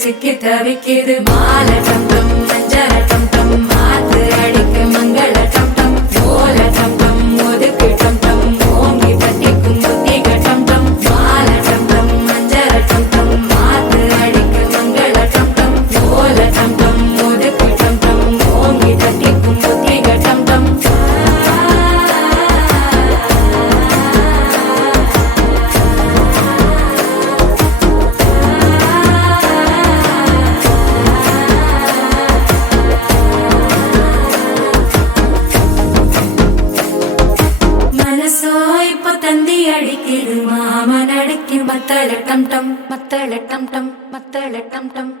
சிக்கி தவிக்கிது மால டம் டம் மஞ்சள டம் டம் மாத்து அடிக்கு மங்கள டம் டம் ஓல டம் டம் ஒதுக்கு டம் டம் ஓங்கி தட்டிக்கும் புத்திக டம் டம் மால டம் டம் மஞ்சள டம் டம் மாத்து அடிக்கு மங்கள டம் டம் ஓல டம் டம் ஒதுக்கு டம் டம் ஓங்கி தட்டிக்கும் புத்திக டம் டம் அடிக்குது மாமன் அடிக்கு மத்தள டம் டம் மத்தள டம் டம் மத்தள டம் டம்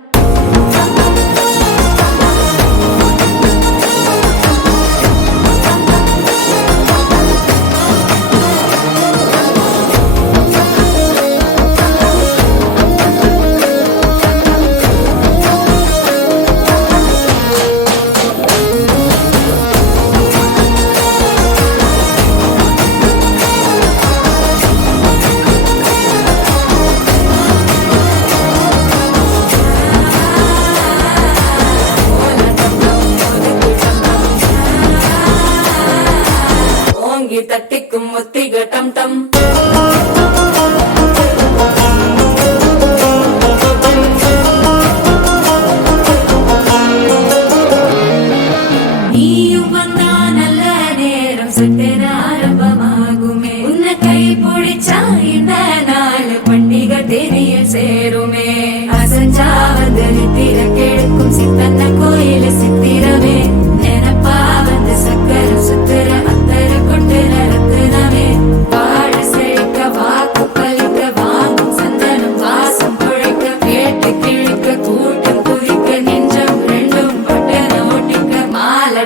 தட்டிக்கும் முத்திக டம் டம் நீயும் வந்தா நல்ல நேரம் சட்டென ஆரம்பமாகுமே உன்னை கை பிடிச்சா இந்த நாள் பண்டிகை தேனியில் சேருமே அசஞ்சா வந்து நித்திர கெடுக்கும் சித்தன்ன கோயில சித்திரமே நினப்பா வந்து சக்கர சுத்திர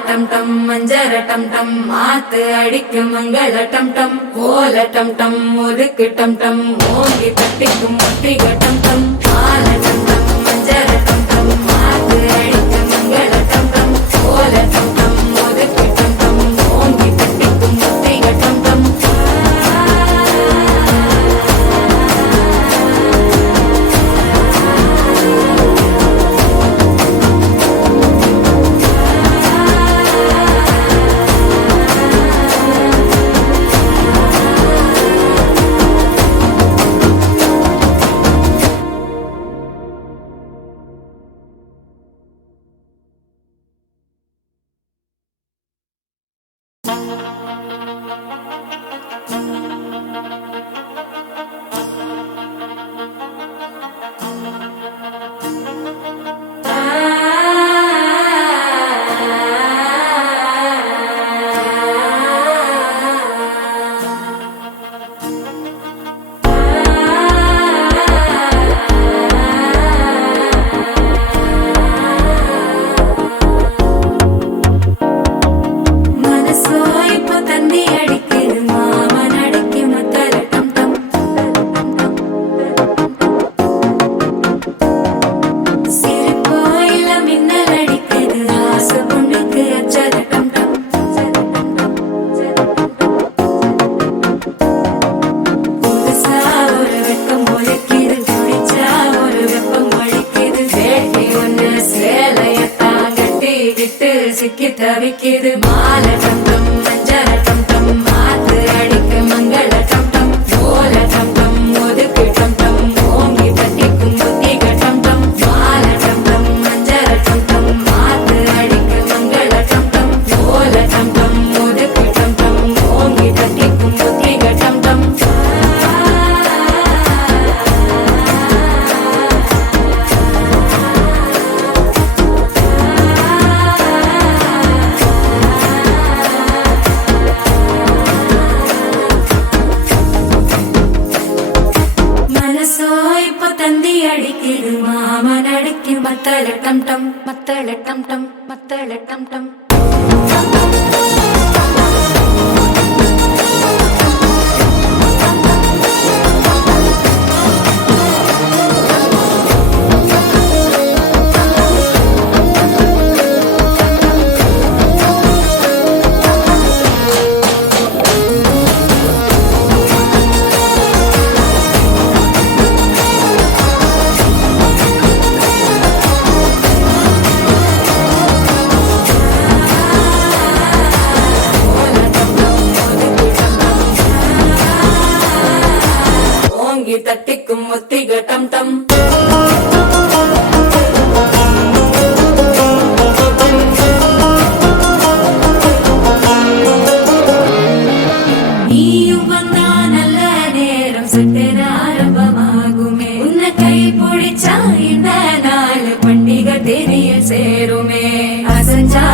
டம் டம் மஞ்சர டம் டம் மாத்து அடிக்கு மங்கள டம் டம் ஓல டம் டம் ஒதுக்கு டம் டம் ஓங்கி தட்டிக்கும் முத்திக டம் டம் மால டம் டம் மஞ்சர டம் டம் மாத்து அடிக்கு மங்கள டம் டம் ஓல டம் டம் ஒதுக்கு டம் டம் ஓங்கி தட்டிக்கும் முத்திக டம் டம் சிக்கி தவிக்கிது மால டம் டம் மஞ்சள டம் டம் மாத்து அடிக்கு மங்கள டம் டம் ஓல டம் டம் ஒதுக்கு டம் டம் ஓங்கி தட்டிக்கும் புத்திக டம் டம் மால டம் டம் மஞ்சள டம் டம் மாத்து மத்தள டம் டம் மத்தள டம் டம் தட்டிக்கும் முத்திக டம் டம் நீயும் வந்தா நல்ல நேரம் சட்டென ஆரம்பமாகுமே உன்னை கை பிடிச்சா இந்த நாள் பண்டிகை தெரிய சேருமே அசஞ்சா